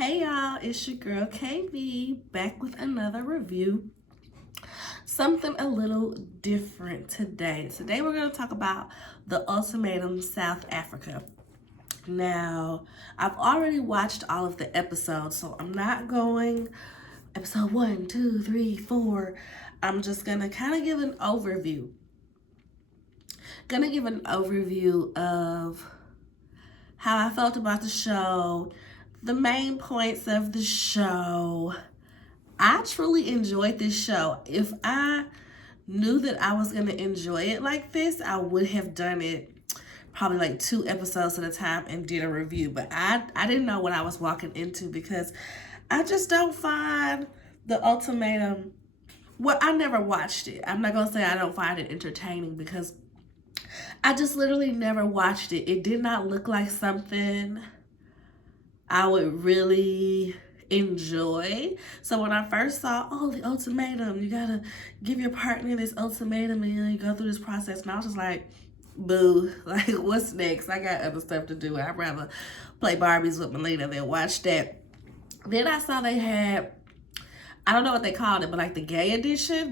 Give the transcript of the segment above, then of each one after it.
Hey y'all, it's your girl KV back with another review. Something a little different today. Today we're going to talk about the Ultimatum South Africa. Now, I've already watched all of the episodes, so I'm not going episode 1, 2, 3, 4. I'm just going to kind of give an overview. Of how I felt about the show, the main points of the show. I truly enjoyed this show. If I knew that I was going to enjoy it like this, I would have done it probably like 2 episodes at a time and did a review. But I didn't know what I was walking into because I just don't find the Ultimatum. Well, I never watched it. I'm not going to say I don't find it entertaining because I just literally never watched it. It did not look like something I would really enjoy. So when I first saw, the ultimatum, you gotta give your partner this ultimatum and you go through this process, and I was just like, boo, like what's next? I got other stuff to do. I'd rather play Barbies with Melina than watch that. Then I saw they had, I don't know what they called it, but like the gay edition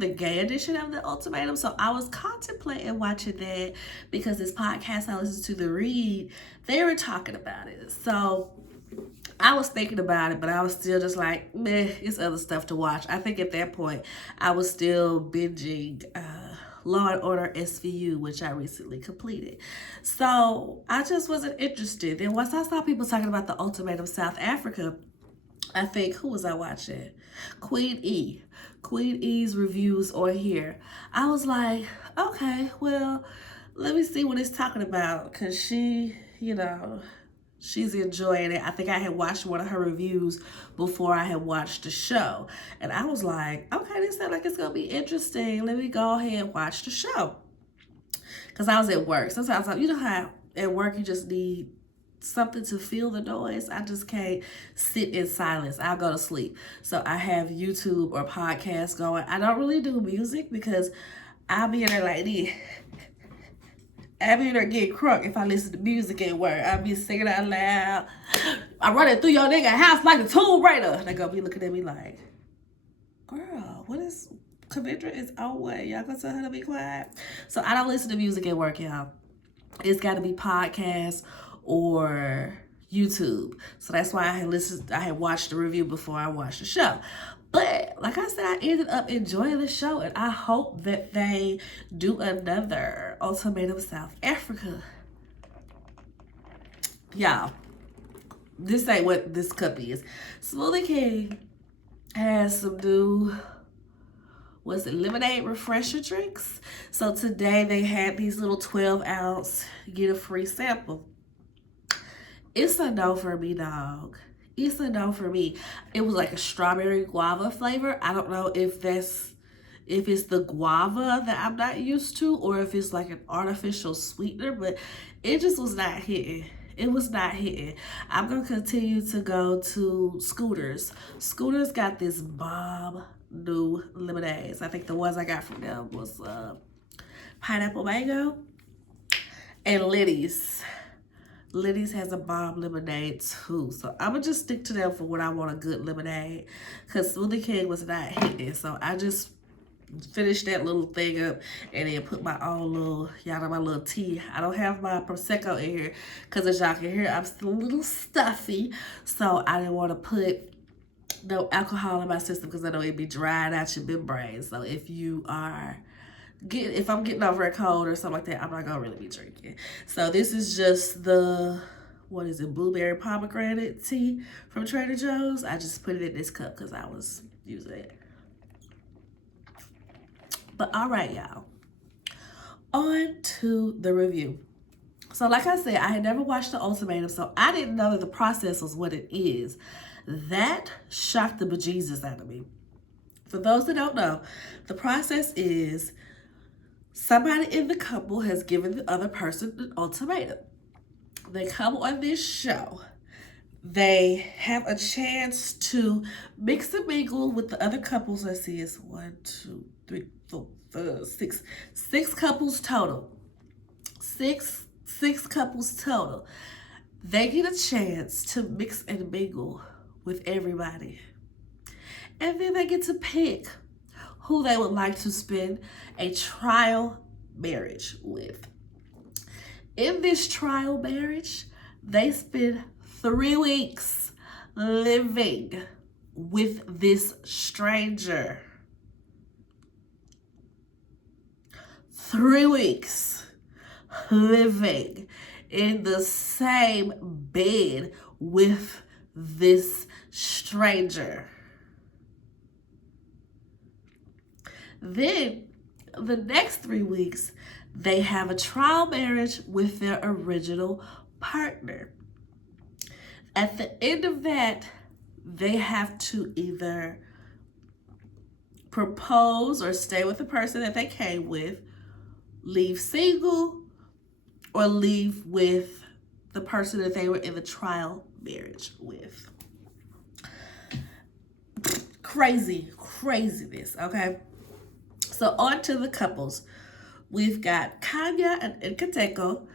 of the Ultimatum. So I was contemplating watching that because this podcast I listened to, The Read, they were talking about it. So I was thinking about it, but I was still just like, meh, it's other stuff to watch. I think at that point, I was still binging Law and Order SVU, which I recently completed. So I just wasn't interested. Then once I saw people talking about the Ultimatum South Africa, I think, who was I watching? Queen E. Queen E's reviews on here. I was like, okay, well, let me see what it's talking about. Because she, she's enjoying it. I think I had watched one of her reviews before I had watched the show. And I was like, okay, this sounds like it's going to be interesting. Let me go ahead and watch the show. Because I was at work. Sometimes, how at work you just need something to feel the noise. I just can't sit in silence. I'll go to sleep. So I have YouTube or podcasts going. I don't really do music because I'll be in there like this. I'll be in there getting crunk if I listen to music at work. I'll be singing out loud. I'm running through your nigga house like a Tomb Raider. They're going to be looking at me like, girl, what is... Kavindra is on way. Y'all gonna tell her to be quiet? So I don't listen to music at work, y'all. It's got to be podcasts or YouTube. So that's why I had watched the review before I watched the show. But like I said, I ended up enjoying the show, and I hope that they do another Ultimatum South Africa. Y'all, this ain't what this cup is. Smoothie King has some new lemonade refresher drinks. So today they had these little 12-ounce get a free sample. It's a no for me, dog. It's a no for me. It was like a strawberry guava flavor. I don't know if it's the guava that I'm not used to or if it's like an artificial sweetener, but it just was not hitting. It was not hitting. I'm going to continue to go to Scooters. Scooters got this bomb new lemonades. I think the ones I got from them was pineapple mango and Liddy's. Liddy's has a bomb lemonade too. So I'm going to just stick to them for when I want a good lemonade. Because Smoothie King was not hitting. So I just finished that little thing up and then put my own little, my little tea. I don't have my Prosecco in here. Because as y'all can hear, I'm still a little stuffy. So I didn't want to put no alcohol in my system because I know it'd be drying out your membranes. So if I'm getting over a cold or something like that, I'm not gonna really be drinking. So this is just the, blueberry pomegranate tea from Trader Joe's. I just put it in this cup because I was using it. But all right, y'all. On to the review. So like I said, I had never watched the Ultimatum, so I didn't know that the process was what it is. That shocked the bejesus out of me. For those that don't know, the process is somebody in the couple has given the other person an ultimatum. They come on this show. They have a chance to mix and mingle with the other couples. Let's see, it's 1, 2, 3, 4, 5, 6. 6 couples total. Six couples total. They get a chance to mix and mingle with everybody. And then they get to pick who they would like to spend a trial marriage with. In this trial marriage, they spend 3 weeks living with this stranger. 3 weeks living in the same bed with this stranger. Then the next 3 weeks, they have a trial marriage with their original partner. At the end of that, they have to either propose or stay with the person that they came with, leave single, or leave with the person that they were in the trial marriage with. Craziness, okay? So on to the couples. We've got Kanya and Nkateko.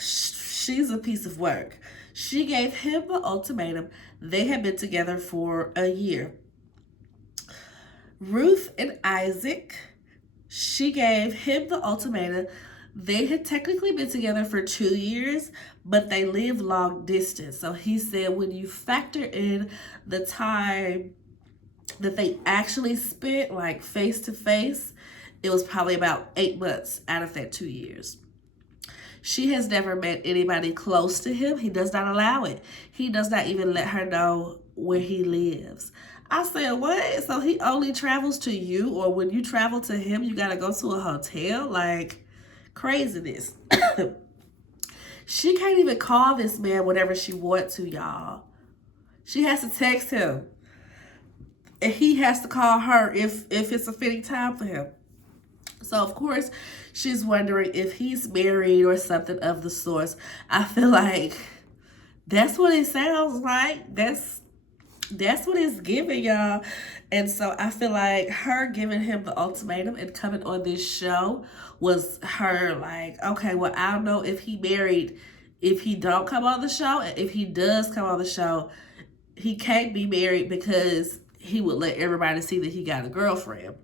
She's a piece of work. She gave him the ultimatum. They had been together for a year. Ruth and Isaac, she gave him the ultimatum. They had technically been together for 2 years, but they live long distance. So he said when you factor in the time that they actually spent like face to face, it was probably about 8 months out of that 2 years. She has never met anybody close to him. He does not allow it. He does not even let her know where he lives. I said, what? So he only travels to you, or when you travel to him, you got to go to a hotel? Like, craziness. She can't even call this man whenever she wants to, y'all. She has to text him. And he has to call her if it's a fitting time for him. So, of course, she's wondering if he's married or something of the sort. I feel like that's what it sounds like. That's what it's giving, y'all. And so I feel like her giving him the ultimatum and coming on this show was her like, okay, well, I don't know if he married, if he don't come on the show. And if he does come on the show, he can't be married because he would let everybody see that he got a girlfriend.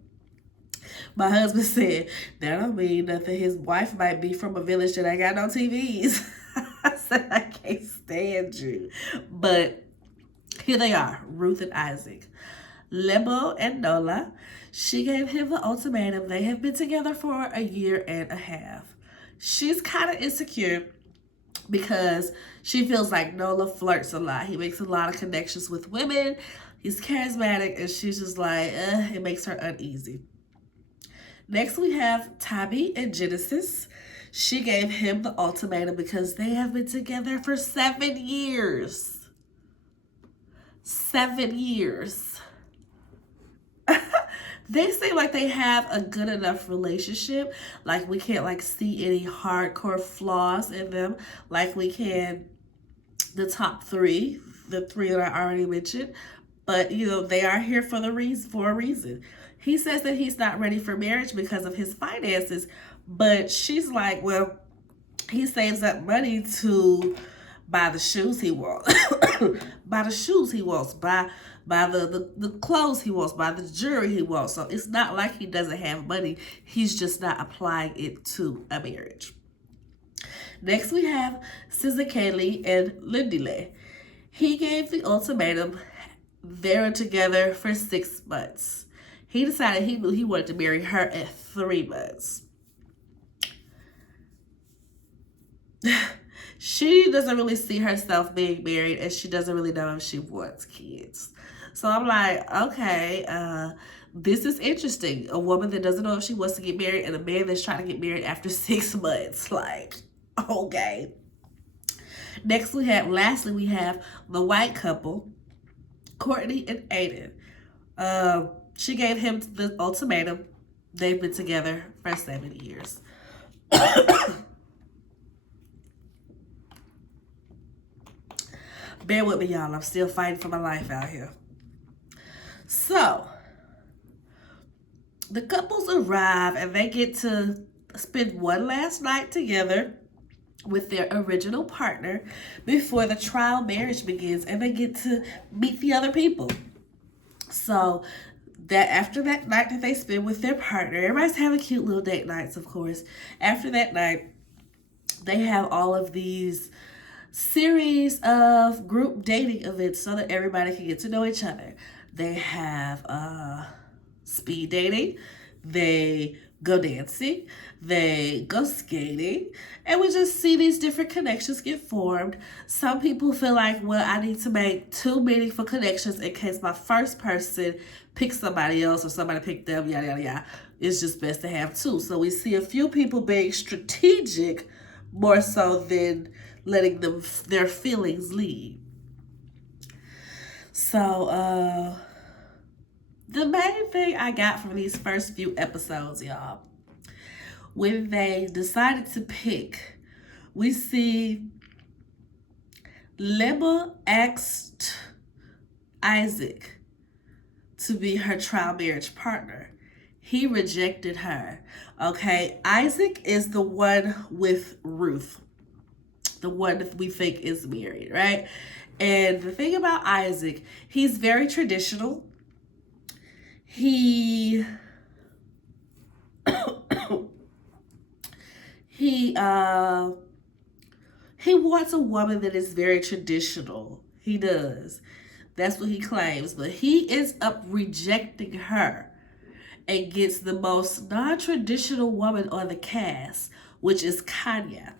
My husband said, that don't mean nothing. His wife might be from a village that ain't got no TVs. I said, I can't stand you. But here they are, Ruth and Isaac. Lebo and Nola, she gave him the ultimatum. They have been together for a year and a half. She's kind of insecure because she feels like Nola flirts a lot. He makes a lot of connections with women. He's charismatic, and she's just like, it makes her uneasy. Next, we have Tabby and Genesis. She gave him the ultimatum because they have been together for 7 years. 7 years. They seem like they have a good enough relationship. Like, we can't, like, see any hardcore flaws in them like we can the top 3, the 3 that I already mentioned. But, you know, they are here for a reason. He says that he's not ready for marriage because of his finances. But she's like, well, he saves up money to buy the shoes he wants. Buy the shoes he wants. Buy the clothes he wants. Buy the jewelry he wants. So it's not like he doesn't have money. He's just not applying it to a marriage. Next, we have Sizakeli and Lindile. He gave the ultimatum. They were together for 6 months. He decided he knew he wanted to marry her at 3 months. She doesn't really see herself being married, and she doesn't really know if she wants kids. So I'm like, okay, this is interesting. A woman that doesn't know if she wants to get married and a man that's trying to get married after 6 months. Like, okay. Lastly, we have the white couple, Courtney and Aiden. She gave him the ultimatum. They've been together for 7 years. Bear with me, y'all. I'm still fighting for my life out here. So, the couples arrive and they get to spend one last night together with their original partner before the trial marriage begins, and they get to meet the other people. So that after that night that they spend with their partner, everybody's having cute little date nights, of course. After that night, they have all of these series of group dating events so that everybody can get to know each other. They have speed dating, they go dancing, they go skating, and we just see these different connections get formed. Some people feel like, well, I need to make two meaningful connections in case my first person picks somebody else or somebody picked them, yada, yada, yada. It's just best to have two. So we see a few people being strategic more so than letting their feelings lead. So, the main thing I got from these first few episodes, y'all, when they decided to pick, we see Leba asked Isaac to be her trial marriage partner. He rejected her. Okay, Isaac is the one with Ruth, the one that we think is married, right? And the thing about Isaac, he's very traditional. He wants a woman that is very traditional. He does. That's what he claims. But he ends up rejecting her and gets the most non-traditional woman on the cast, which is Kanya.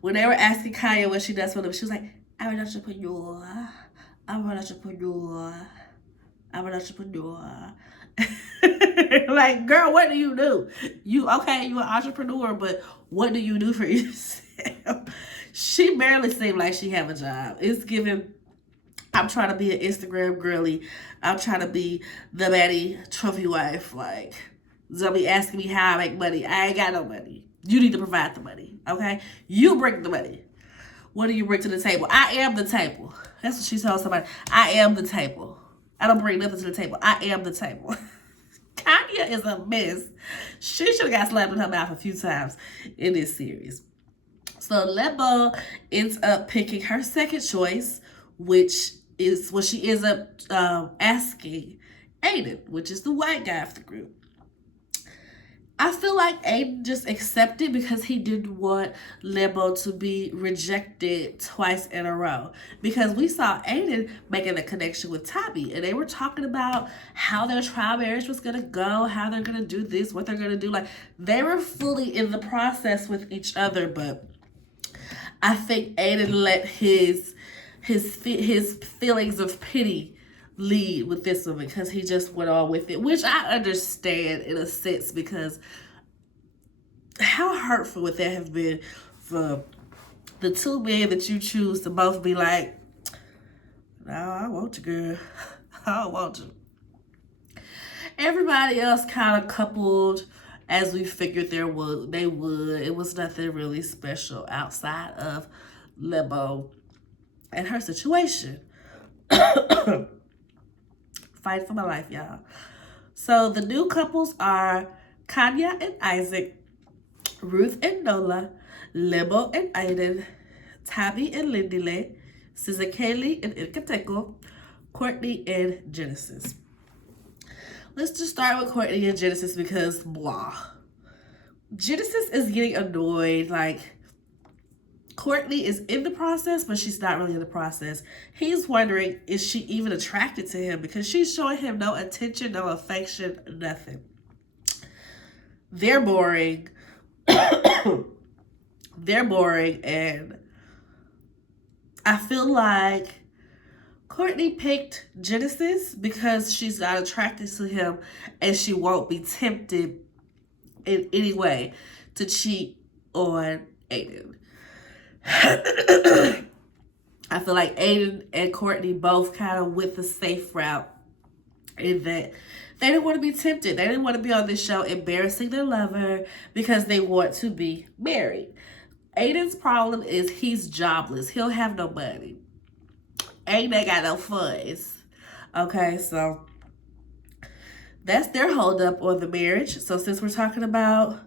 When they were asking Kanya what she does for them, she was like, I'm an entrepreneur. I'm an entrepreneur. I'm an entrepreneur. Like, girl, what do you do? You're an entrepreneur, but what do you do for yourself? She barely seemed like she have a job. It's given, I'm trying to be an Instagram girly. I'm trying to be the baddie trophy wife. Like, they'll be asking me how I make money. I ain't got no money. You need to provide the money, okay? You bring the money. What do you bring to the table? I am the table. That's what she told somebody. I am the table. I don't bring nothing to the table. I am the table. Kanya is a mess. She should have got slapped in her mouth a few times in this series. So Leba ends up picking her second choice, which is what she ends up asking Aiden, which is the white guy of the group. I feel like Aiden just accepted because he didn't want Lebo to be rejected twice in a row. Because we saw Aiden making a connection with Tommy, and they were talking about how their trial marriage was going to go, how they're going to do this, what they're going to do. Like, they were fully in the process with each other, but I think Aiden let his feelings of pity lead with this one because he just went on with it, which I understand in a sense, because how hurtful would that have been for the two men that you choose to both be like, no, I want you, girl. I don't want you. Everybody else kind of coupled as we figured they would. It was nothing really special outside of Lebo and her situation. Fight for my life, y'all. So the new couples are Kanya and Isaac, Ruth and Nola, Lebo and Aiden, Tabby and Lindile, Sizakeli and Ilkateko, Courtney and Genesis. Let's just start with Courtney and Genesis because blah. Genesis is getting annoyed. Like, Courtney is in the process, but she's not really in the process. He's wondering, is she even attracted to him? Because she's showing him no attention, no affection, nothing. They're boring. They're boring, and I feel like Courtney picked Genesis because she's not attracted to him and she won't be tempted in any way to cheat on Aiden. I feel like Aiden and Courtney both kind of went the safe route in that they didn't want to be tempted. They didn't want to be on this show embarrassing their lover because they want to be married. Aiden's problem is he's jobless. He'll have no money. Aiden ain't got no funds. Okay, so that's their hold up on the marriage. So since we're talking about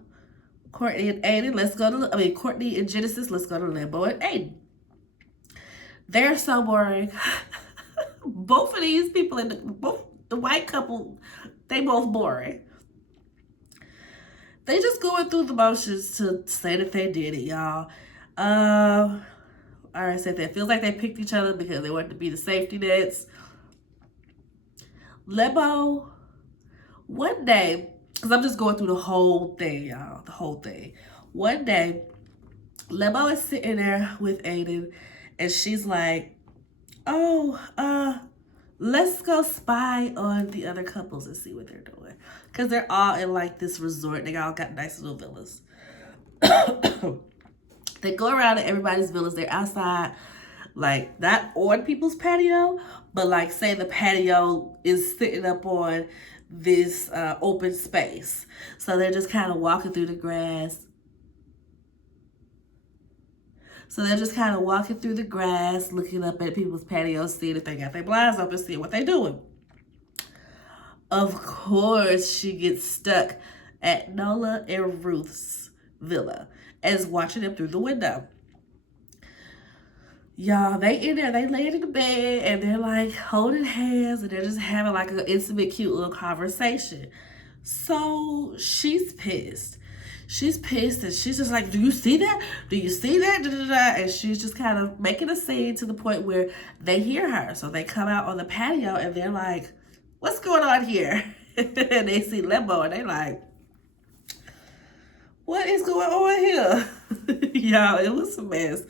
Courtney and Aiden, let's go to, Courtney and Genesis, let's go to Limbo and Aiden. They're so boring. Both of these people, both the white couple, they both boring. They just going through the motions to say that they did it, y'all. I already said that. It feels like they picked each other because they wanted to be the safety nets. Limbo, one day, because I'm just going through the whole thing, y'all, the whole thing. One day, Limbo is sitting there with Aiden, and she's like, oh, let's go spy on the other couples and see what they're doing. Because they're all in like this resort. They all got nice little villas. They go around to everybody's villas. They're outside, like not on people's patio, but like say the patio is sitting up on this open space. So they're just kind of walking through the grass. Looking up at people's patios, seeing if they got their blinds open, seeing what they're doing. Of course, she gets stuck at Nola and Ruth's villa as watching them through the window. Y'all, they in there, they laying in the bed, and they're like holding hands, and they're just having like an intimate, cute little conversation. So she's pissed. She's pissed, and she's just like, do you see that? Do you see that? Da, da, da. And she's just kind of making a scene to the point where they hear her. So they come out on the patio, and they're like, what's going on here? And they see Limbo, and they like, what is going on here? Y'all, it was a mess.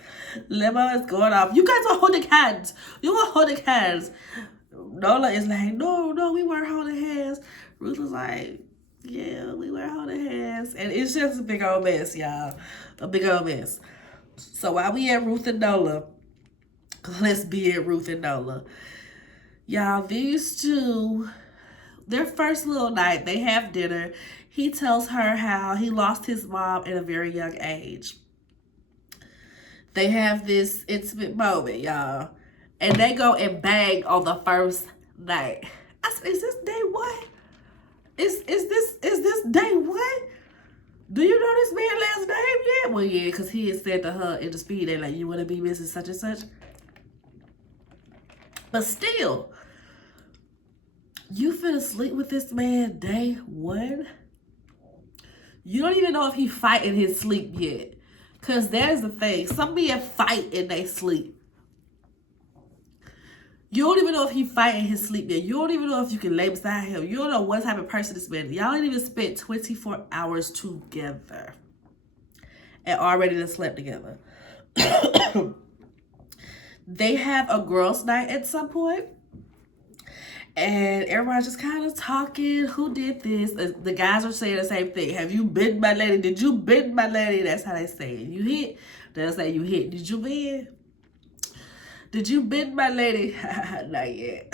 Limbo is going off. You guys are holding hands. You are holding hands. Nola is like, no, we weren't holding hands. Ruth was like, yeah, we were holding hands. And it's just a big old mess, y'all. A big old mess. So while we at Ruth and Nola, let's be at Ruth and Nola. Y'all, these two, their first little night, they have dinner. He tells her how he lost his mom at a very young age. They have this intimate moment, y'all. And they go and bang on the first night. I said, is this day one? Is this day one? Do you know this man's last name yet? Well, yeah, because he had said to her in the speed, they like, you want to be Mrs. Such and Such? But still, you finna sleep with this man day one? You don't even know if he fight in his sleep yet. Because there's the thing. Some men fight in their sleep. You don't even know if he fight in his sleep yet. You don't even know if you can lay beside him. You don't know what type of person this man is. Y'all ain't even spent 24 hours together. And already done slept together. They have a girls' night at some point. And everybody's just kind of talking. Who did this? The guys are saying the same thing. Have you been my lady? Did you bend my lady? That's how they say it. You hit. They'll say you hit. Did you bend? Did you bend my lady? Not yet.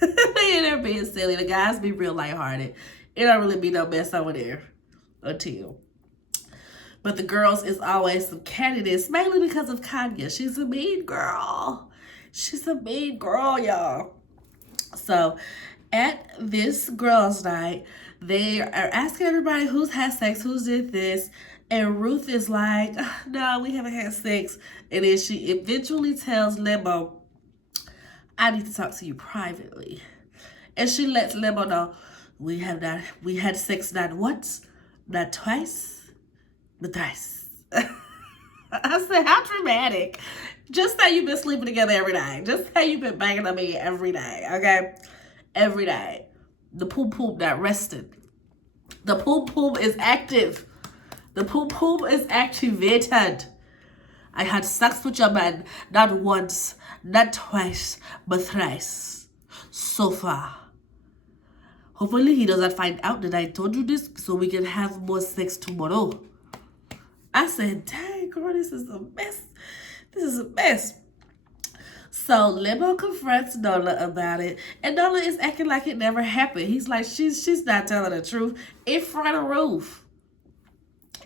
They in there being silly. The guys be real lighthearted. It don't really be no mess over there until. But the girls is always some candidates, mainly because of Kanya. She's a mean girl. She's a mean girl, y'all. So at this girls' night, they are asking everybody who's had sex, who's did this. And Ruth is like, no, we haven't had sex. And then she eventually tells Limbo, I need to talk to you privately. And she lets Limbo know, we had sex not once, not twice, but thrice. I said, how dramatic. Just say you've been sleeping together every night. Just say you've been banging on me every night, okay? Every night. The poom-poom not rested. The poom-poom is active. The poom-poom is activated. I had sex with your man not once, not twice, but thrice. So far. Hopefully he doesn't find out that I told you this so we can have more sex tomorrow. I said, dang, girl, this is a mess. This is a mess. So Limbo confronts Nola about it, and Nola is acting like it never happened. He's like, she's not telling the truth in front of Ruth.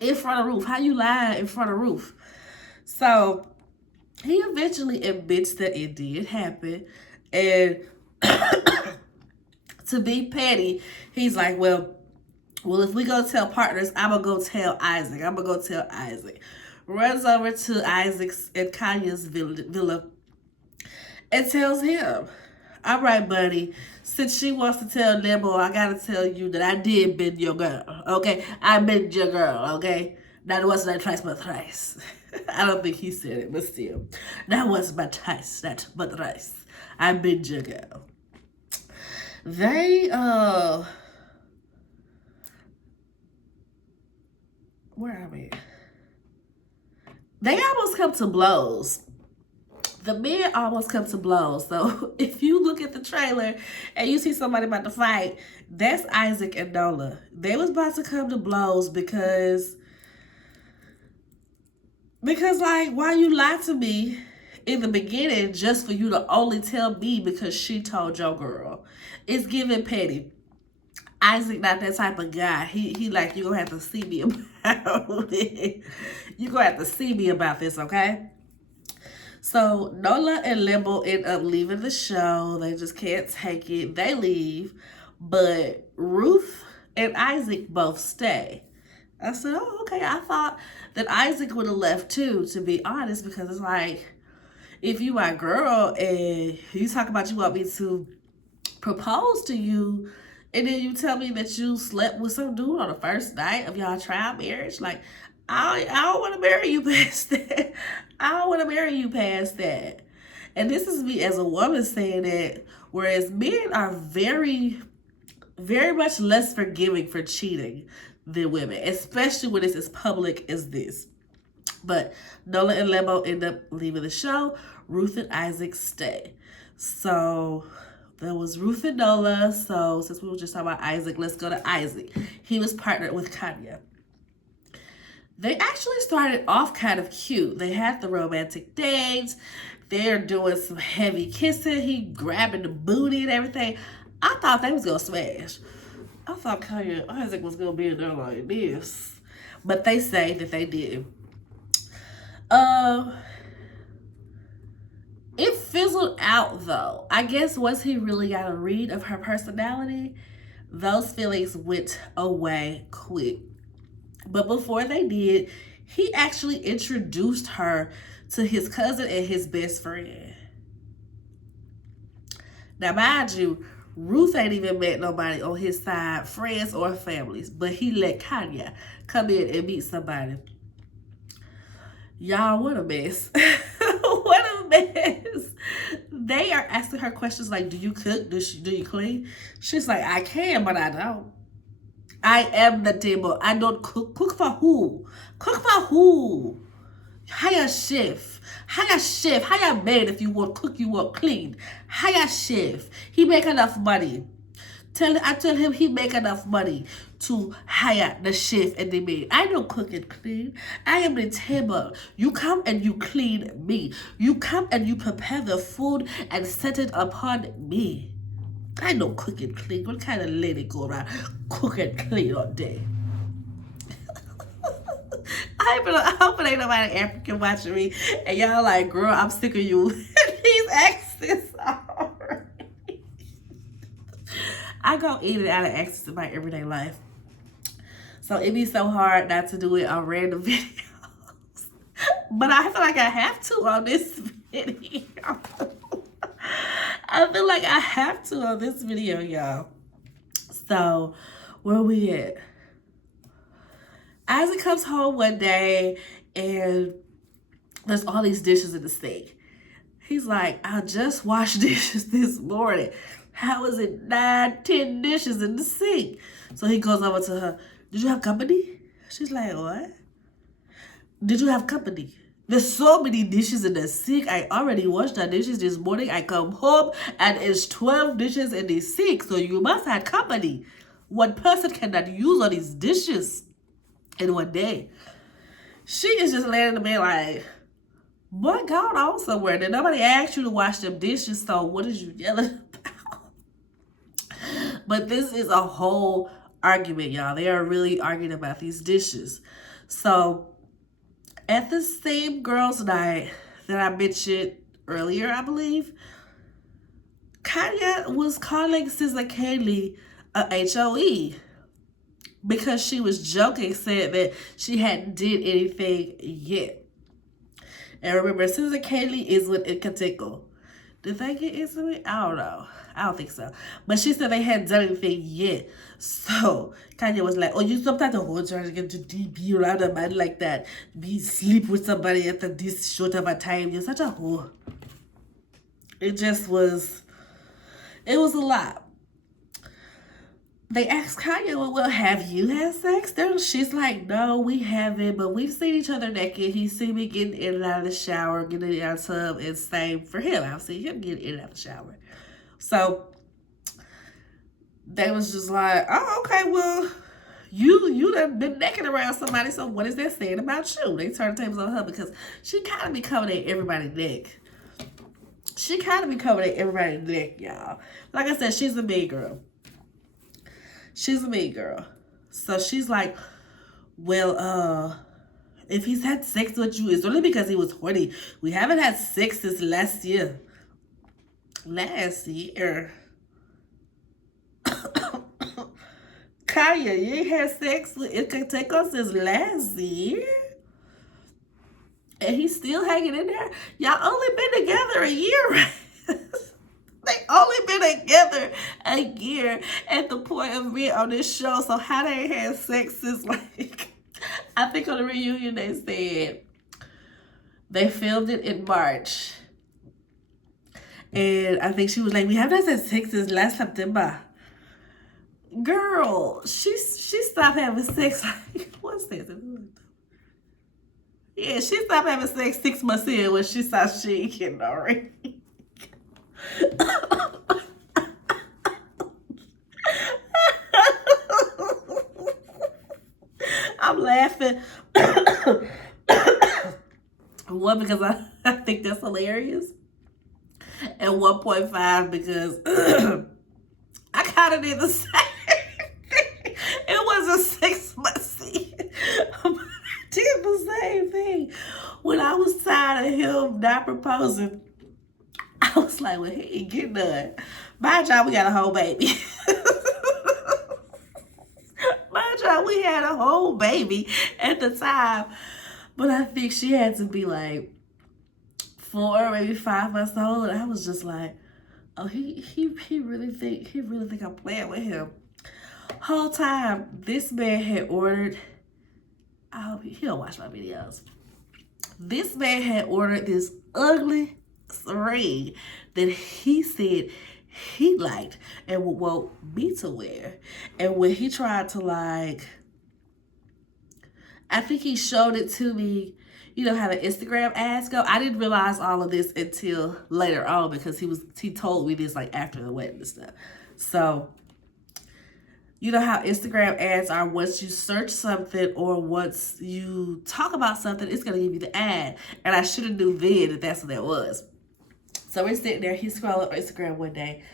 In front of Ruth. How you lying in front of Ruth? So he eventually admits that it did happen, and to be petty, he's like, well, Well, if we go tell partners, I'm going to go tell Isaac. I'm going to go tell Isaac. Runs over to Isaac's and Kanye's villa and tells him, all right, buddy, since she wants to tell Nebo, I got to tell you that I did bend your girl, okay? I bend your girl, okay? That wasn't not twice, but thrice. I don't think he said it, but still. That wasn't but twice, but thrice. I bend your girl. They, where are we? They almost come to blows. The men almost come to blows. So if you look at the trailer and you see somebody about to fight, that's Isaac and Nola. They was about to come to blows because like, why you lied to me in the beginning just for you to only tell me because she told your girl? It's giving petty. Isaac not that type of guy. He like, you gonna have to see me about it. You gonna have to see me about this, okay? So Nola and Limbo end up leaving the show. They just can't take it. They leave. But Ruth and Isaac both stay. I said, oh, okay. I thought that Isaac would have left too, to be honest, because it's like, if you my girl and you talk about you want me to propose to you, and then you tell me that you slept with some dude on the first night of y'all trial marriage, like, I don't want to marry you past that. I don't want to marry you past that. And this is me as a woman saying that, whereas men are very, very much less forgiving for cheating than women, especially when it's as public as this. But Nola and Lembo end up leaving the show. Ruth and Isaac stay. So there was Ruth and Nola. So since we were just talking about Isaac, let's go to Isaac. He was partnered with Kanye. They actually started off kind of cute. They had the romantic dates. They're doing some heavy kissing. He grabbing the booty and everything. I thought they was going to smash. I thought Kanye and Isaac was going to be in there like this. But they say that they didn't. It fizzled out though. I guess once he really got a read of her personality, those feelings went away quick. But before they did, he actually introduced her to his cousin and his best friend. Now, mind you, Ruth ain't even met nobody on his side, friends or families, but he let Kanye come in and meet somebody. Y'all, what a mess. What a mess. They are asking her questions like, do you cook? Do you clean? She's like, I can, but I don't. I am the table. I don't cook. Cook for who? Cook for who? Hire a chef. Hire a chef. Hire a maid if you want cook, you want clean. Hire a chef. He make enough money. I tell him he make enough money to hire the chef and the maid. I don't cook and clean. I am the table. You come and you clean me. You come and you prepare the food and set it upon me. I don't cook and clean. What kind of lady go around cook and clean all day? I hope it ain't nobody African watching me. And y'all like, girl, I'm sick of you. These accents already. I go in and out of accents in my everyday life. So it be so hard not to do it on random videos. But I feel like I have to on this video. I feel like I have to on this video, y'all. So, where we at? Isaac comes home one day and there's all these dishes in the sink. He's like, I just washed dishes this morning. How is it 9, 10 dishes in the sink? So he goes over to her. Did you have company? She's like, what? Did you have company? There's so many dishes in the sink. I already washed the dishes this morning. I come home and it's 12 dishes in the sink. So you must have company. One person cannot use all these dishes in one day. She is just laying in the bed like, boy, gone on somewhere. Did nobody ask you to wash them dishes? So what is you yelling about? But this is a whole argument, y'all. They are really arguing about these dishes. So at the same girls' night that I mentioned earlier, I believe, Kanye was calling Sister Kaylee a HOE. because she was joking, said that she hadn't did anything yet. And remember, Susan Kaylee is with Ikateko. Did they get intimate? I don't know. I don't think so. But she said they hadn't done anything yet. So Kanye was like, oh, you sometimes a whole trying to get to be around a man like that. Be sleep with somebody after this short of a time. You're such a whore. It just was, it was a lot. They asked Kanye, well, have you had sex? She's like, no, we haven't, but we've seen each other naked. He's seen me getting in and out of the shower, getting out of the tub, and same for him. I've seen him get in and out of the shower. So they was just like, oh, okay, well, you done been naked around somebody, so what is that saying about you? They turned the tables on her because she kind of be coming at everybody's neck. She kind of be coming at everybody's neck, y'all. Like I said, she's a mean girl. She's a mean girl. So she's like, well, if he's had sex with you, it's only because he was horny. We haven't had sex since last year. Last year? Kaya, you ain't had sex with Ikateko since last year? And he's still hanging in there? Y'all only been together a year, right? They only been together a year at the point of being on this show. So how they ain't had sex since, like, I think on the reunion they said they filmed it in March. And I think she was like, we haven't had sex since last September. Girl, she stopped having sex, like, what's this? Yeah, she stopped having sex 6 months in when she saw she ain't getting already. I'm laughing. One, because I think that's hilarious. And 1.5 because I kind of did the same thing. It wasn't 6 months in. I did the same thing. When I was tired of him not proposing, I was like, well, he ain't getting done. By y'all, we got a whole baby. By y'all, we had a whole baby at the time. But I think she had to be like 4, maybe 5 months old. And I was just like, oh, he really think I'm playing with him. Whole time, this man had ordered, I hope he don't watch my videos. This man had ordered this ugly ring that he said he liked and would want me to wear. And when he tried to, like, I think he showed it to me, you know how the Instagram ads go. I didn't realize all of this until later on because he told me this like after the wedding and stuff. So you know how Instagram ads are, once you search something or once you talk about something, it's going to give you the ad. And I should have knew then that that's what that was. So we're sitting there, he's scrolling up Instagram one day,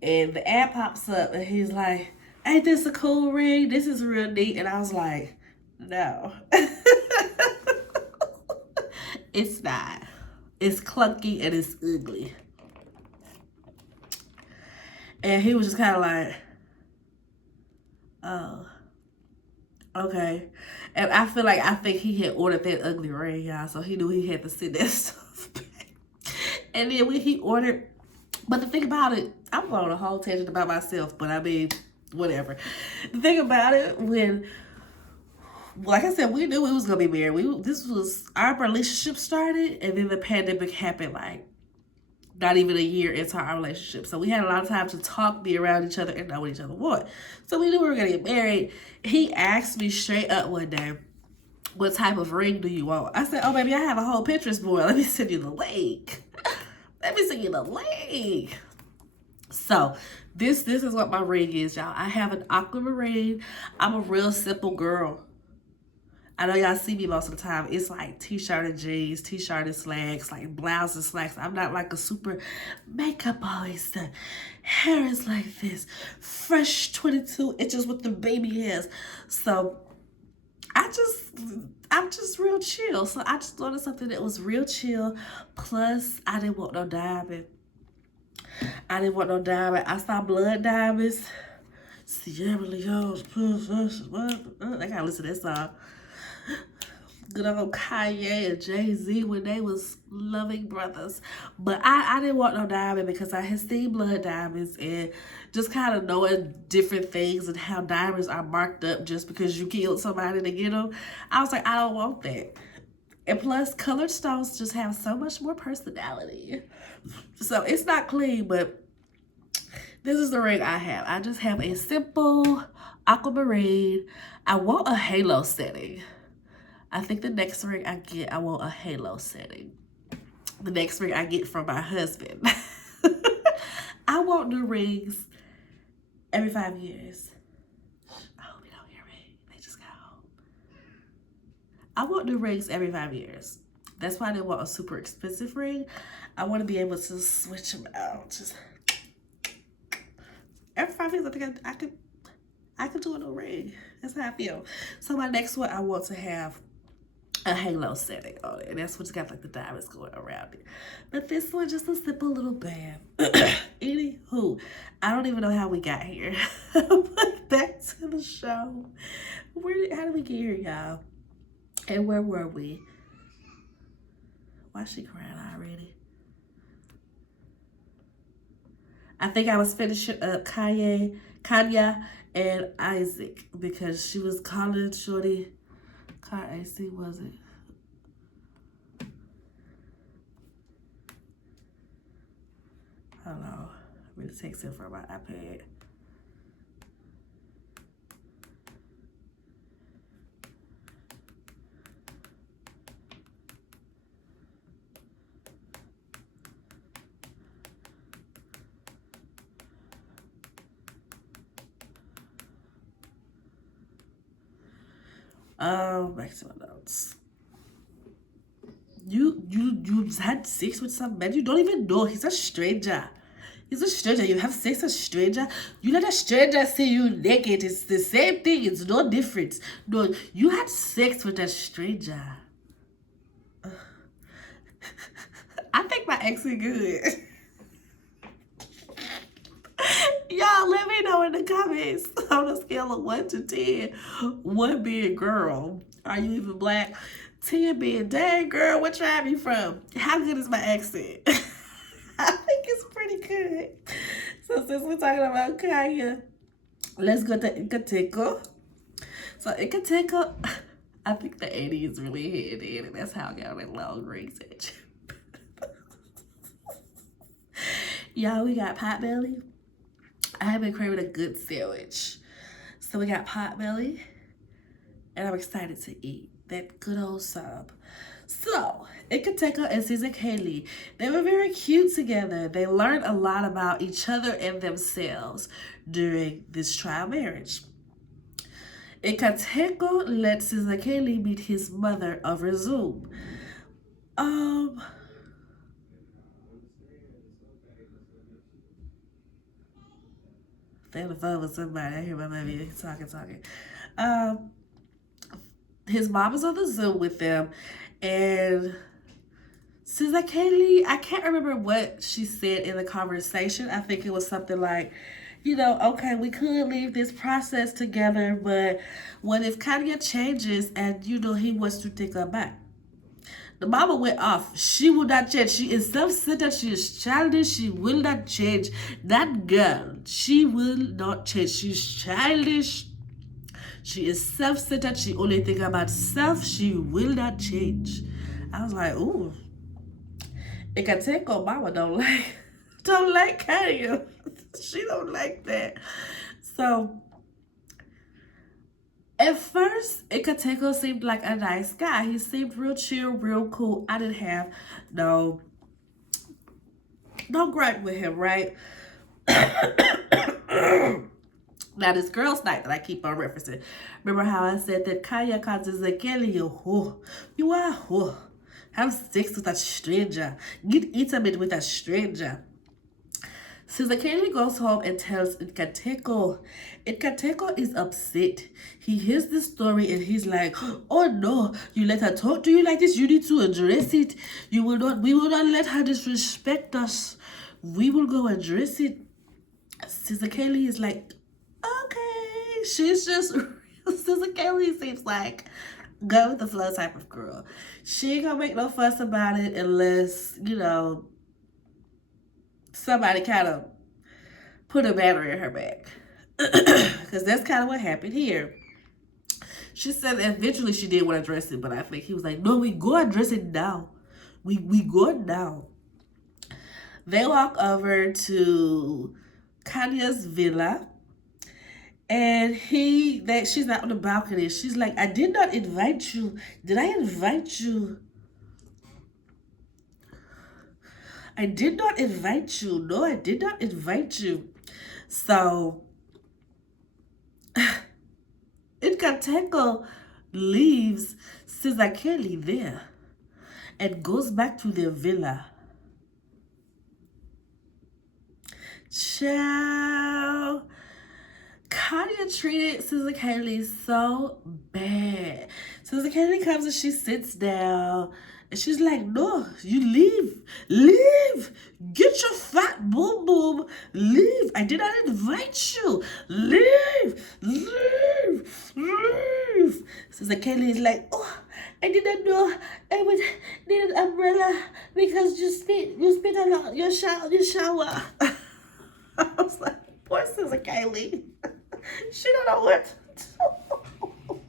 and the ad pops up, and he's like, ain't this a cool ring? This is real neat. And I was like, no. It's not. It's clunky and it's ugly. And he was just kind of like, oh, okay. And I think he had ordered that ugly ring, y'all, so he knew he had to send that stuff back. And then when he ordered, but the thing about it, I'm going on a whole tangent about myself, but I mean, whatever. The thing about it, when, like I said, we knew we was going to be married. This was, our relationship started, and then the pandemic happened, like, not even a year into our relationship. So we had a lot of time to talk, be around each other, and know what each other want. So we knew we were going to get married. He asked me straight up one day, what type of ring do you want? I said, oh, baby, I have a whole Pinterest board. Let me send you the link. Let me send you the link. So this is what my ring is, y'all. I have an aquamarine. I'm a real simple girl. I know y'all see me most of the time. It's like t-shirt and jeans, t-shirt and slacks, like blouse and slacks. I'm not like a super makeup always done. Hair is like this. Fresh 22 inches with the baby hairs. So I'm just real chill. So I just wanted something that was real chill. Plus, I didn't want no diamond. I saw blood diamonds. Sierra Leone's I gotta listen to that song. Good old Kanye and Jay-Z when they was loving brothers. But I didn't want no diamond because I had seen blood diamonds and just kind of knowing different things and how diamonds are marked up just because you killed somebody to get them. I was like, I don't want that. And plus, colored stones just have so much more personality. So it's not clean, but this is the ring I have. I just have a simple aquamarine. I want a halo setting. I think the next ring I get, I want a halo setting. The next ring I get from my husband. I want new rings every 5 years. I hope you don't hear me. They just got home. I want new rings every 5 years. That's why I didn't want a super expensive ring. I want to be able to switch them out. Just every 5 years, I think I could do a new ring. That's how I feel. So my next one, I want to have a halo setting on it. And that's what's got like the diamonds going around it. But this one, just a simple little band. Anywho, I don't even know how we got here. But back to the show. How did we get here, y'all? And where were we? Why is she crying already? I think I was finishing up Kanye and Isaac because she was calling Shorty. Car AC, was it? Hold on. I'm going to text it from my iPad. Back to my notes. You had sex with some man you don't even know. He's a stranger. He's a stranger. You have sex with a stranger. You let a stranger see you naked. It's the same thing. It's no difference. No, you had sex with a stranger. I think my ex is good. Y'all, let me know in the comments on a scale of 1 to 10. 1 being girl. Are you even black? 10 being dang girl, what tribe you from? How good is my accent? I think it's pretty good. So since we're talking about Kanye, let's go to Ikateko. So Ikateko, I think the 80 is really hitting in, and that's how I got that long research. Y'all, we got pot belly. I have been craving a good sandwich. So we got pot belly, and I'm excited to eat that good old sub. So, Ikateko and Caesar Kaylee, they were very cute together. They learned a lot about each other and themselves during this trial marriage. Ikateko let Caesar Kaylee meet his mother over Zoom. They on the phone with somebody. I hear my baby talking. His mom is on the Zoom with them, and Caesar Kaylee, I can't remember what she said in the conversation. I think it was something like, okay, we could leave this process together, but what if Kanye changes and, he wants to take her back? The mama went off. She will not change. She is self-centered. She is childish. She will not change. That girl, she will not change. She's childish. She is self-centered. She only think about self. She will not change. I was like, ooh. Ikateko mama don't like Kanye. She don't like that. So at first, Ikateko seemed like a nice guy. He seemed real chill, real cool. I didn't have no gripe with him, right? Now, this girls' night that I keep on referencing. Remember how I said that Kaya causes a Kelly, you are who? Have sex with a stranger. Get intimate with a stranger. Caesar Kaylee goes home and tells Ikateko. Ikateko is upset. He hears this story and he's like, oh no, you let her talk to you like this? You need to address it. We will not let her disrespect us. We will go address it. Caesar Kaylee is like, okay. she's just, Sister Kaylee seems like go with the flow type of girl. She ain't gonna make no fuss about it unless, somebody kind of put a battery in her back. Because that's kind of what happened here. She said that eventually she did want to address it, but I think he was like, no, we go address it now. We go now. They walk over to Kanya's villa. And she's not on the balcony. She's like, I did not invite you. Did I invite you? I did not invite you. No, I did not invite you. So, Nkateko leaves, says I can't leave there, and goes back to their villa. Ciao. Kanya treated Sister Kaylee so bad. Sister Kaylee comes and she sits down and she's like, no, you leave. Leave. Get your fat boom boom. Leave. I did not invite you. Leave. Leave. Leave. Sister Kaylee is like, oh, I did not know I would need an umbrella because you spit on your shower. I was like, poor Sister Kaylee. She don't know what to do.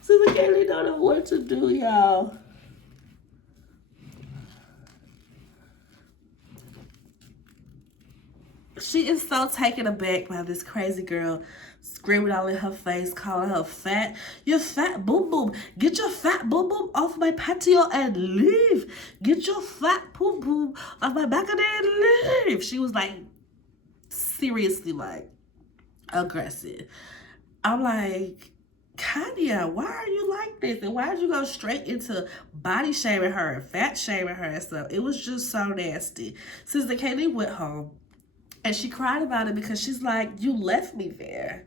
Sister Kaylee don't know what to do, y'all. She is so taken aback by this crazy girl screaming all in her face, calling her fat. You're fat, boom boom. Get your fat boom boom off my patio and leave. Get your fat boom boom off my balcony and leave. She was like, seriously, like, aggressive. I'm like, Kanya, why are you like this? And why did you go straight into body shaming her and fat shaming her and stuff? It was just so nasty. Sister Kaylee went home and she cried about it because she's like, you left me there.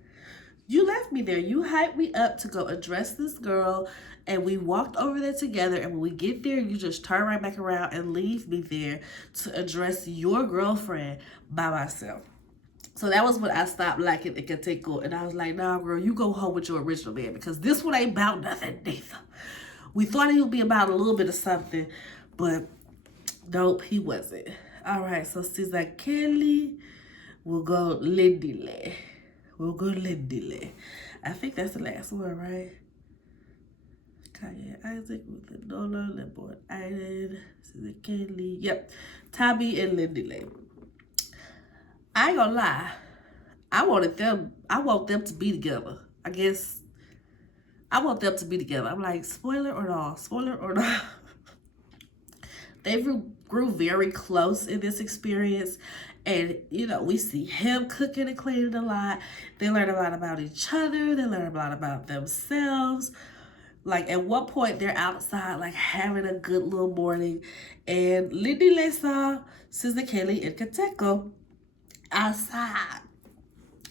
You left me there. You hyped me up to go address this girl, and we walked over there together, and when we get there, you just turn right back around and leave me there to address your girlfriend by myself. So that was when I stopped liking Nkateko, and I was like, nah, girl, you go home with your original man, because this one ain't about nothing, neither. We thought he would be about a little bit of something, but nope, he wasn't. All right, so Sister Kelly will go Lindile. We'll go Lindile. I think that's the last one, right? Kanye Isaac with the Nola, Lemboard Island, Sister Kelly. Yep, Tabby and Lindile. I ain't gonna lie. I want them to be together. I guess I want them to be together. I'm like, spoiler or not? Spoiler or not? They grew very close in this experience. And, we see him cooking and cleaning a lot. They learn a lot about each other. They learn a lot about themselves. Like, at one point, they're outside, like, having a good little morning. And Lindile saw Sister Kelly and Nkateko outside,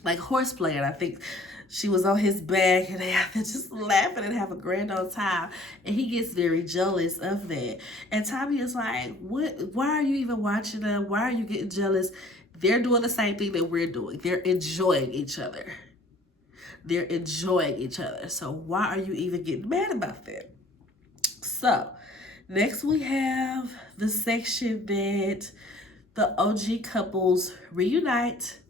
like, horseplaying. I think she was on his back, and they're just laughing and have a grand old time. And he gets very jealous of that. And Tommy is like, "What? Why are you even watching them? Why are you getting jealous? They're doing the same thing that we're doing. They're enjoying each other. They're enjoying each other. So why are you even getting mad about that?" So next we have the section that the OG couples reunite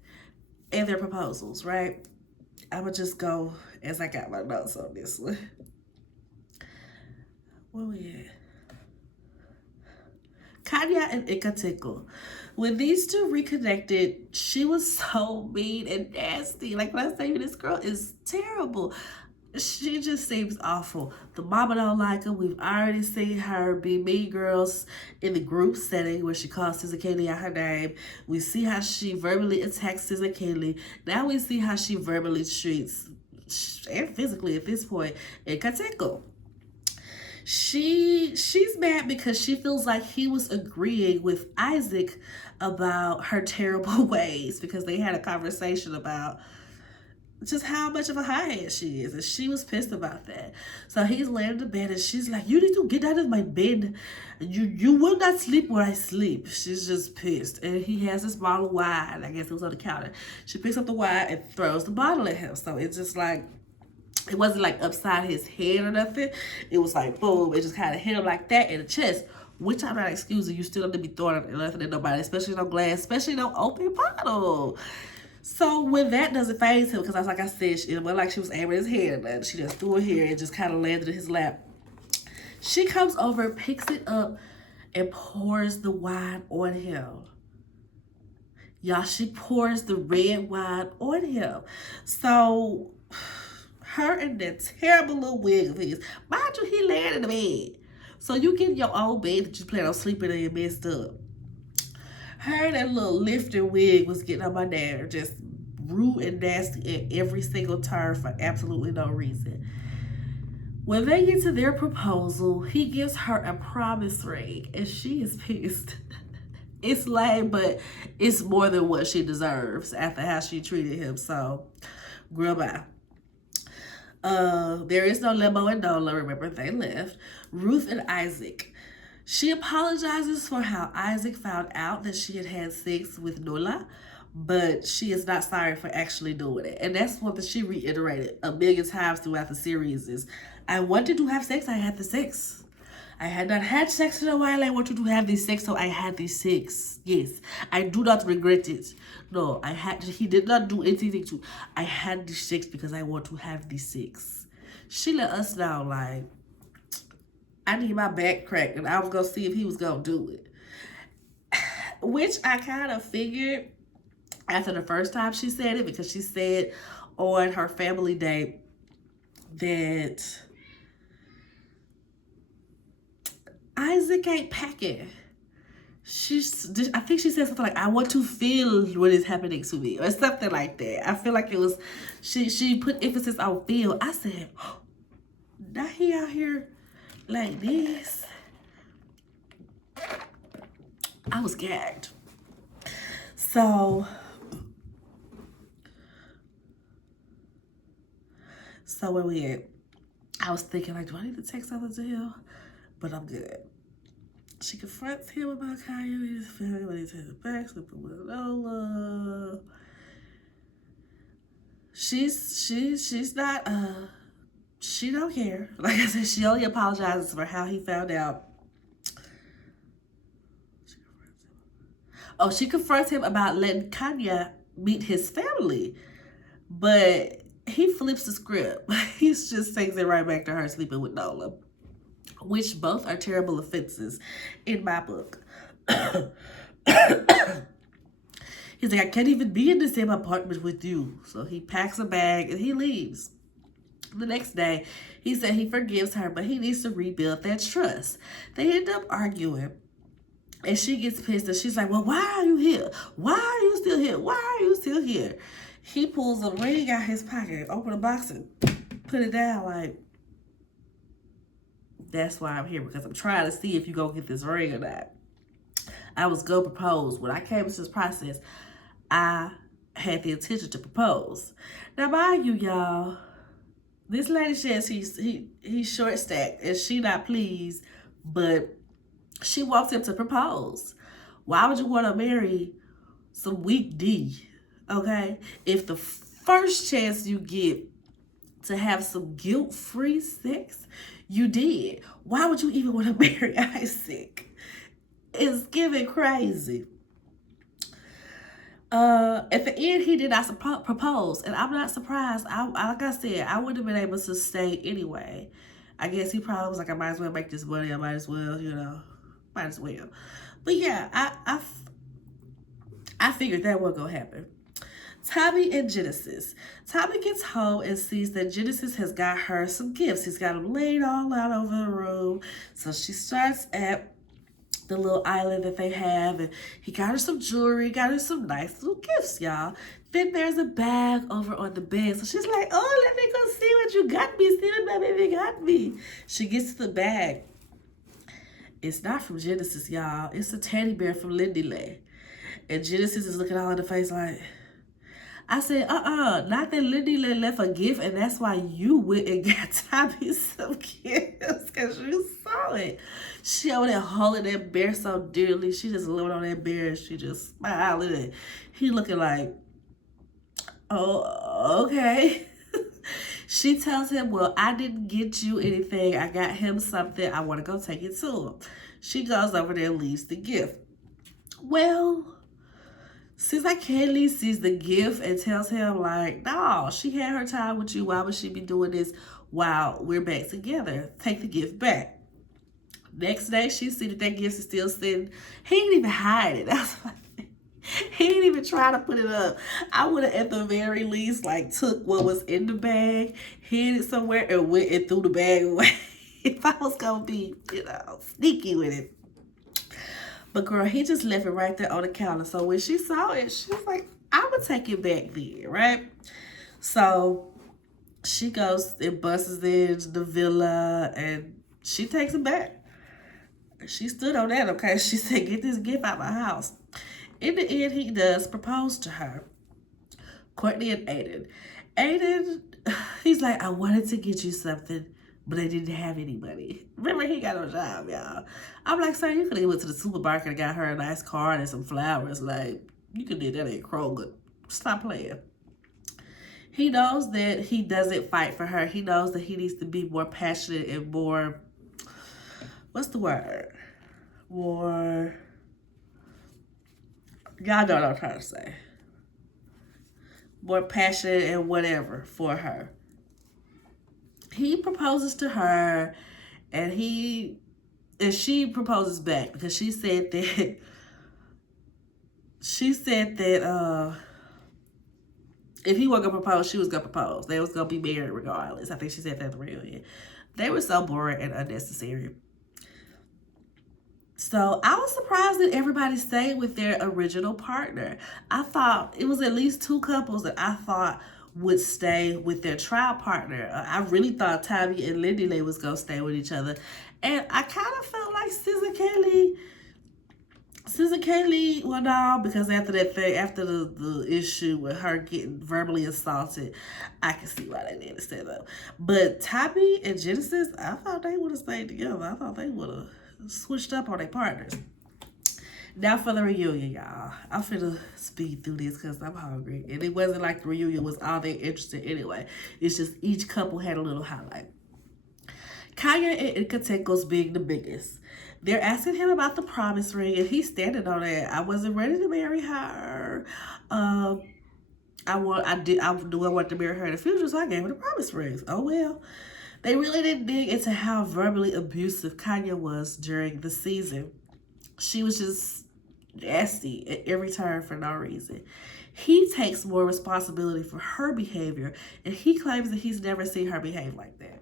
and their proposals, right? I'm going to just go as I got my notes on this one. Where we at? Kanya and Nkateko. When these two reconnected, she was so mean and nasty. Like, when I say this girl is terrible, she just seems awful. The mama don't like her. We've already seen her be mean girls in the group setting where she calls Sister Kaylee out her name. We see how she verbally attacks Sister Kaylee. Now we see how she verbally treats, and physically at this point, Nkateko. She's mad because she feels like he was agreeing with Isaac about her terrible ways, because they had a conversation about just how much of a hothead she is. And she was pissed about that. So he's laying in the bed and she's like, you need to get out of my bed. You will not sleep where I sleep. She's just pissed. And he has this bottle of wine. I guess it was on the counter. She picks up the wine and throws the bottle at him. So it's just like, it wasn't like upside his head or nothing. It was like, boom, it just kind of hit him like that in the chest. Which I'm not excusing. You still have to be throwing nothing at nobody, especially no glass, especially no open bottle. So when that doesn't faze him, because like I said, it wasn't like she was aiming his head, and she just threw it here and just kind of landed in his lap. She comes over, picks it up, and pours the wine on him. Y'all, she pours the red wine on him. So her and that terrible little wig of his, mind you, he laying in the bed. So you get your own bed that you plan on sleeping in and messed up. Her and that little lifter wig was getting on my nerve, just rude and nasty at every single turn for absolutely no reason. When they get to their proposal, he gives her a promise ring, and she is pissed. It's lame, but it's more than what she deserves after how she treated him. So, girl, bye. There is no Limo and Nola. Remember, they left. Ruth and Isaac. She apologizes for how Isaac found out that she had had sex with Nola, but she is not sorry for actually doing it. And that's what she reiterated a million times throughout the series is, I wanted to have sex, I had the sex. I had not had sex in a while, I wanted to have this sex, so I had this sex. Yes, I do not regret it. No, he did not do anything to, I had this sex because I want to have this sex. She let us know, like, I need my back cracked, and I was going to see if he was going to do it. Which I kind of figured after the first time she said it, because she said on her family date that Isaac ain't packing. I think she said something like, I want to feel what is happening to me, or something like that. I feel like it was, she put emphasis on feel. I said, oh, now he out here like this. I was gagged. So where we at? I was thinking, like, do I need to text something to him? But I'm good. She confronts him about Coyote's family when he takes it back with the Lola. She's not she don't care. Like I said, she only apologizes for how he found out. She confronts him about letting Kanya meet his family. But he flips the script. He just takes it right back to her sleeping with Nola. Which both are terrible offenses in my book. He's like, I can't even be in the same apartment with you. So he packs a bag and he leaves. The next day, he said he forgives her, but he needs to rebuild that trust. They end up arguing. And she gets pissed and she's like, well, why are you here? Why are you still here? Why are you still here? He pulls a ring out his pocket, open the box and put it down like, that's why I'm here, because I'm trying to see if you gonna get this ring or not. I was gonna propose. When I came into this process, I had the intention to propose. Now, mind you, y'all, this lady says he's short stacked and she not pleased, but she wants him to propose. Why would you want to marry some weak D? Okay, if the first chance you get to have some guilt-free sex, you did. Why would you even want to marry Isaac? It's giving crazy. At the end, he did not propose, and I'm not surprised. Like I said, I would have been able to stay anyway. I guess he probably was like, I might as well make this money. I might as well, might as well. But yeah, I figured that wasn't gonna happen. Tommy and Genesis. Tommy gets home and sees that Genesis has got her some gifts. He's got them laid all out over the room. So she starts at the little island that they have, and he got her some jewelry, got her some nice little gifts, y'all. Then there's a bag over on the bed. So she's like, oh, let me go see what you got me. See what my baby got me. She gets to the bag. It's not from Genesis, y'all. It's a teddy bear from Lindy Lay. And Genesis is looking all in the face like, I said, not that Lindy left a gift, and that's why you went and got Tommy some gifts, because you saw it. She over there holding that bear so dearly. She just loved on that bear, and she just smiling. And he looking like, oh, okay. She tells him, well, I didn't get you anything. I got him something. I want to go take it to him. She goes over there and leaves the gift. Well, since Kaylee sees the gift and tells him, like, no, she had her time with you. Why would she be doing this while we're back together? Take the gift back. Next day, she see that gift is still sitting. He didn't even hide it. I was like, he didn't even try to put it up. I would have, at the very least, like, took what was in the bag, hid it somewhere, and went and threw the bag away if I was going to be, sneaky with it. But, girl, he just left it right there on the counter. So, when she saw it, she was like, I would take it back then, right? So, she goes and busts into the villa, and she takes it back. She stood on that, okay? She said, get this gift out of my house. In the end, he does propose to her. Courtney and Aiden, he's like, I wanted to get you something, but I didn't have any money. Remember, he got no job, y'all. I'm like, sir, you could have went to the supermarket and got her a nice card and some flowers. Like, you could do that at Kroger. Stop playing. He knows that he doesn't fight for her. He knows that he needs to be more passionate and more, what's the word? More... Y'all know what I'm trying to say. More passionate and whatever for her. He proposes to her, and she proposes back because she said that if he wasn't gonna propose, she was gonna propose. They was gonna be married regardless. I think she said that at the reunion. They were so boring and unnecessary. So I was surprised that everybody stayed with their original partner. I thought it was at least 2 couples that I thought would stay with their trial partner. I really thought Tommy and Lindy was going to stay with each other. And I kind of felt like Sis and Kaylee, well, no, because after that thing, after the issue with her getting verbally assaulted, I can see why they didn't stay up. But Tommy and Genesis, I thought they would have stayed together. I thought they would have switched up on their partners. Now for the reunion, y'all. I'm finna speed through this because I'm hungry. And it wasn't like the reunion was all they interested anyway. It's just each couple had a little highlight. Kaya and Nkateko's being the biggest. They're asking him about the promise ring, and he's standing on it. I wasn't ready to marry her. I want to marry her in the future, so I gave her the promise rings. Oh well. They really didn't dig into how verbally abusive Kanya was during the season. She was just nasty at every turn for no reason. He takes more responsibility for her behavior, and he claims that he's never seen her behave like that.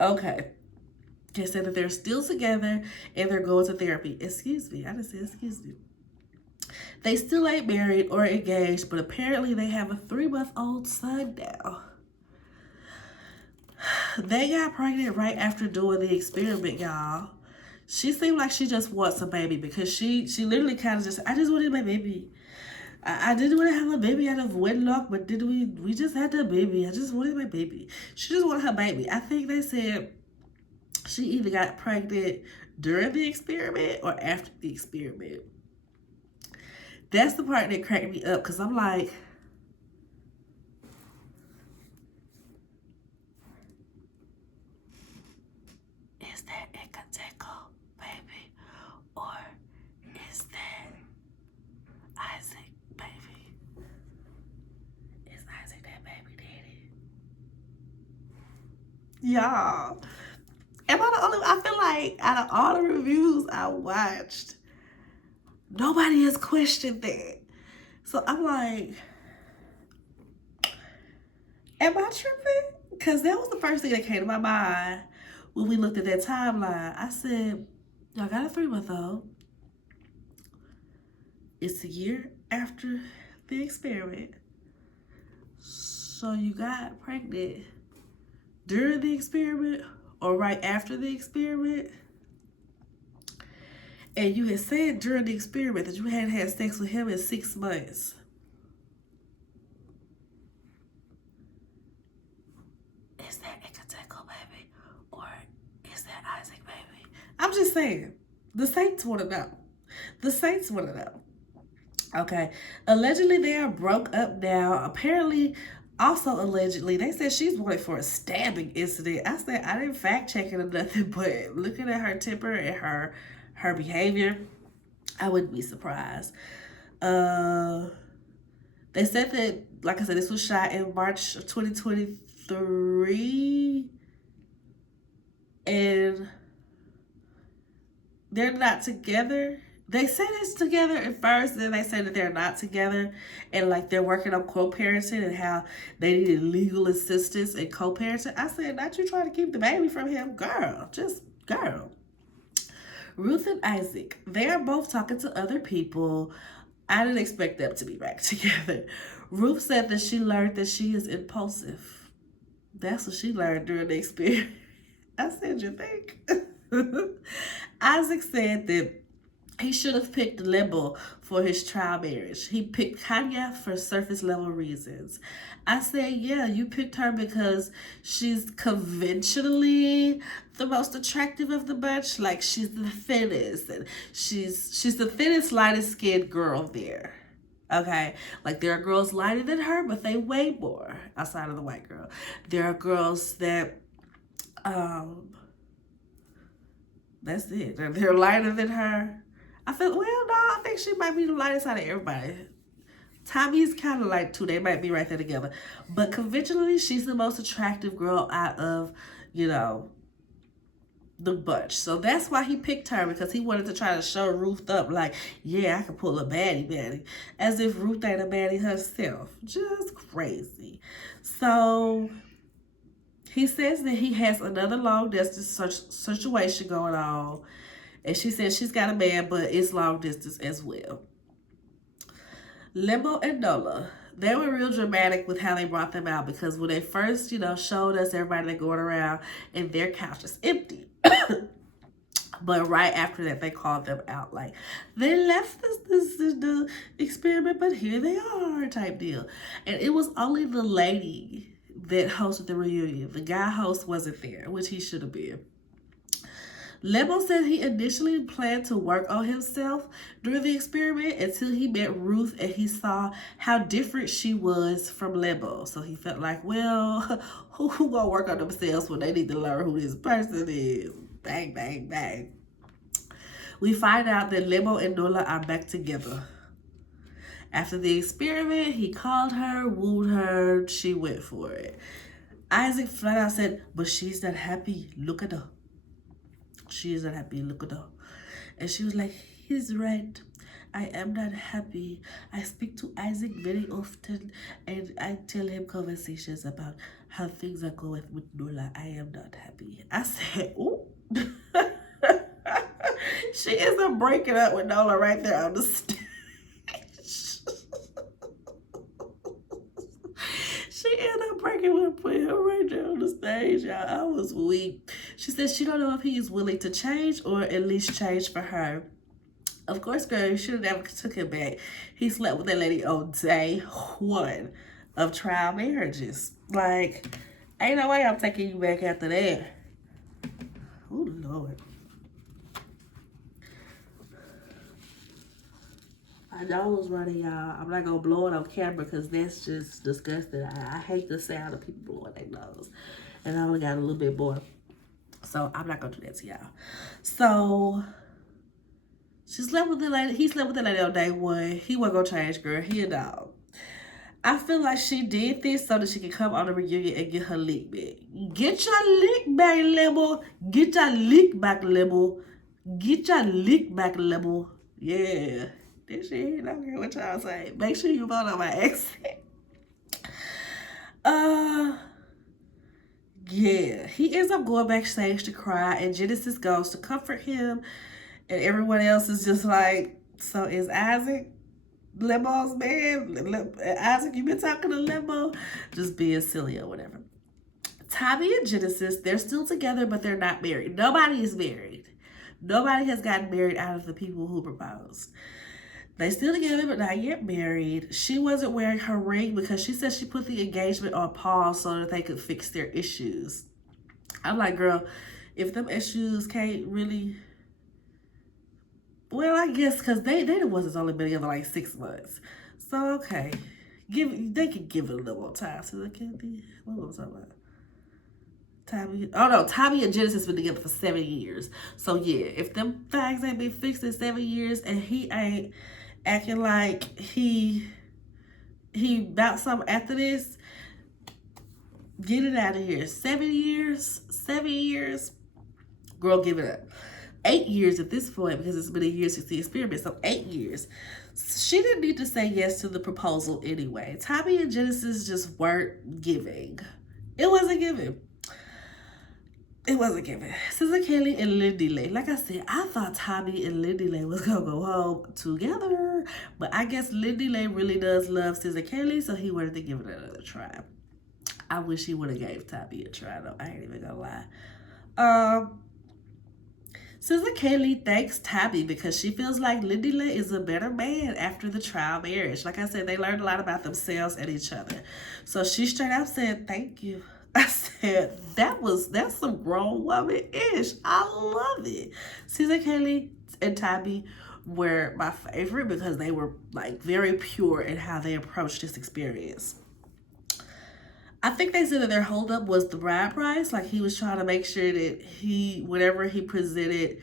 Okay. They said that they're still together and they're going to therapy. Excuse me. I didn't say excuse me. They still ain't married or engaged, but apparently they have a 3-month-old son now. They got pregnant right after doing the experiment, y'all. She seemed like she just wants a baby because she literally kind of just, I just wanted my baby. I didn't want to have a baby out of wedlock, but we just had the baby. I just wanted my baby. She just wanted her baby. I think they said she either got pregnant during the experiment or after the experiment. That's the part that cracked me up because I'm like, is that Ekateko, baby? Or is that Isaac, baby? Is Isaac that baby daddy? Y'all. Am I the only one? I feel like out of all the reviews I watched, nobody has questioned that. So I'm like, am I tripping? Because that was the first thing that came to my mind when we looked at that timeline. I said, y'all got a 3-month-old. It's a year after the experiment. So you got pregnant during the experiment or right after the experiment. And you had said during the experiment that you hadn't had sex with him in 6 months. just saying. The Saints want to know. The Saints want to know. Okay. Allegedly, they are broke up now. Apparently, also allegedly, they said she's wanted for a stabbing incident. I said I didn't fact check it or nothing, but looking at her temper and her behavior, I wouldn't be surprised. They said that, like I said, this was shot in March of 2023, and they're not together. They say it's together at first, then they say that they're not together, and like they're working on co-parenting and how they needed legal assistance in co-parenting. I said, not you trying to keep the baby from him, girl. Just girl. Ruth and Isaac, they are both talking to other people. I didn't expect them to be back together. Ruth said that she learned that she is impulsive. That's what she learned during the experience. I said, you think? Isaac said that he should have picked Limbo for his trial marriage. He picked Kanya for surface level reasons. I said, yeah, you picked her because she's conventionally the most attractive of the bunch. Like, she's the thinnest, and she's the thinnest, lightest skinned girl there. Okay, like there are girls lighter than her, but they weigh more outside of the white girl. There are girls that that's it. They're lighter than her. I feel, well, no, I think she might be the lightest out of everybody. Tommy's kind of light too. They might be right there together. But conventionally, she's the most attractive girl out of, the bunch. So that's why he picked her, because he wanted to try to show Ruth up like, yeah, I can pull a baddie. As if Ruth ain't a baddie herself. Just crazy. So he says that he has another long distance situation going on. And she says she's got a man, but it's long distance as well. Limbo and Nola, they were real dramatic with how they brought them out, because when they first, showed us everybody that going around and their couch is empty. But right after that, they called them out like, they left the experiment, but here they are type deal. And it was only the lady that hosted the reunion. The guy host wasn't there, which he should have been. Lembo said he initially planned to work on himself during the experiment until he met Ruth and he saw how different she was from Lembo. So he felt like, well, who gonna work on themselves when they need to learn who this person is? Bang, bang, bang. We find out that Lembo and Nola are back together. After the experiment, he called her, wooed her, she went for it. Isaac flat out said, but she's not happy. Look at her. She is not happy. Look at her. And she was like, he's right. I am not happy. I speak to Isaac very often and I tell him conversations about how things are going with Nola. I am not happy. I said, ooh. She isn't breaking up with Nola right there on the stage. She ended up breaking with him right there on the stage, y'all. I was weak. She said she don't know if he is willing to change or at least change for her. Of course, girl, you should have never took him back. He slept with that lady on day 1 of trial marriages. Like, ain't no way I'm taking you back after that. Oh, Lord. My nose was running, y'all. I'm not going to blow it on camera because that's just disgusting. I hate the sound of people blowing their nose. And I only got a little bit more. So I'm not going to do that to y'all. So she slept with the lady. He slept with the lady on day 1. He wasn't going to change, girl. He a dog. I feel like she did this so that she could come on the reunion and get her lick back. Get your lick back, Lembo. Get your lick back, Lembo. Get your lick back, Lembo. Yeah. This shit, I don't care what y'all say. Make sure you vote on my accent. Yeah. He ends up going backstage to cry, and Genesis goes to comfort him, and everyone else is just like, so is Isaac Lembo's man? Isaac, you been talking to Lembo? Just being silly or whatever. Tommy and Genesis, they're still together, but they're not married. Nobody is married. Nobody has gotten married out of the people who proposed. They still together, but not yet married. She wasn't wearing her ring because she said she put the engagement on pause so that they could fix their issues. I'm like, girl, if them issues can't really Well, I guess because they the ones that's only been together like 6 months. So okay. They could give it a little more time. So they can't be what was I talking about? Tommy. Oh no, Tommy and Genesis been together for 7 years. So yeah, if them things ain't been fixed in 7 years and he ain't acting like he about something after this, get it out of here. 7 years, 7 years, girl, give it up. 8 years at this point because it's been a year since the experiment. So 8 years. She didn't need to say yes to the proposal anyway. Tommy and Genesis just weren't giving. It wasn't giving. It wasn't giving. Sister Kelly and Lindy Lay. Like I said, I thought Tommy and Lindy Lay was gonna go home together. But I guess Lindy Lay really does love Sister Kelly, so he wanted to give it another try. I wish he would have gave Tommy a try though. I ain't even gonna lie. Sister Kelly thanks Tommy because she feels like Lindy Lay is a better man after the trial marriage. Like I said, they learned a lot about themselves and each other. So she straight up said, thank you. I said, that's some grown woman-ish. I love it. Sister Kelly and Tommy were my favorite because they were like very pure in how they approached this experience. I think they said that their holdup was the bride price. Like he was trying to make sure that whatever he presented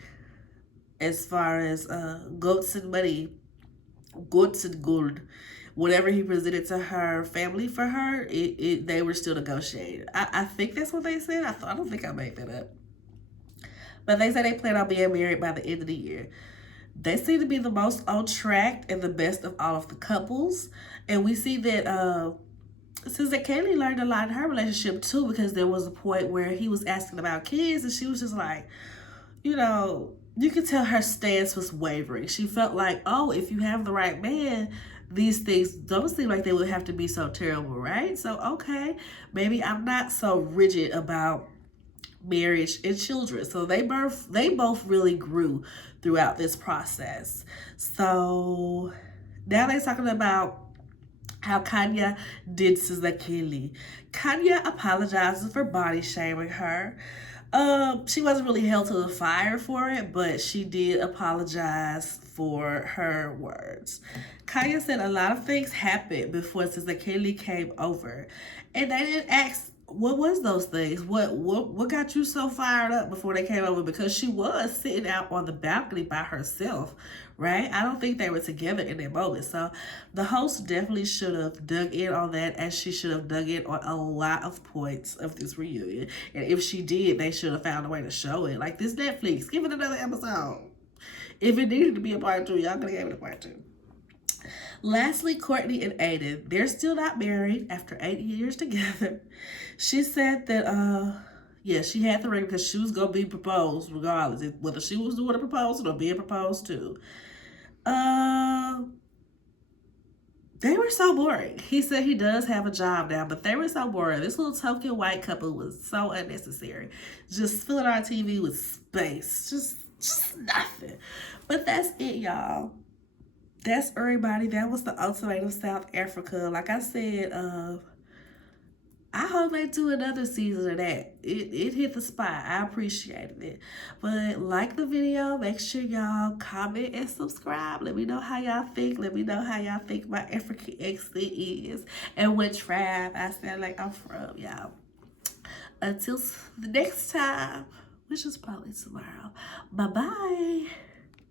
as far as goats and money, goats and gold, whatever he presented to her family for her, they were still negotiating. I think that's what they said. I don't think I made that up. But they said they plan on being married by the end of the year. They seem to be the most on track and the best of all of the couples. And we see that Sister Kelly learned a lot in her relationship too, because there was a point where he was asking about kids and she was just like, you know, you could tell her stance was wavering. She felt like, oh, if you have the right man, these things don't seem like they would have to be so terrible, right? So, okay, maybe I'm not so rigid about marriage and children. So they both really grew throughout this process. So now they're talking about how Kanya did Sister Kelly. Kanya apologizes for body shaming her. She wasn't really held to the fire for it, but she did apologize for her words. Kanya said a lot of things happened before Sister Kelly came over, and they didn't ask what was those things. What got you so fired up before they came over? Because she was sitting out on the balcony by herself, right? I don't think they were together in that moment. So the host definitely should have dug in on that, as she should have dug in on a lot of points of this reunion. And if she did, they should have found a way to show it. Like this Netflix, give it another episode. If it needed to be a part 2, y'all could have gave it a part 2. Lastly, Courtney and Aiden. They're still not married after 8 years together. She said that, yeah, she had the ring because she was going to be proposed regardless, whether she was doing a proposal or being proposed to. They were so boring. He said he does have a job now, but they were so boring. This little token white couple was so unnecessary. Just filling our TV with space. Just nothing. But that's it, y'all. That's everybody. That was the Ultimatum South Africa. Like I said, I hope they do another season of that. It hit the spot. I appreciated it. But like the video, make sure y'all comment and subscribe. Let me know how y'all think. Let me know how y'all think my African accent is and what tribe I sound like I'm from, y'all. Until the next time, which is probably tomorrow. Bye-bye.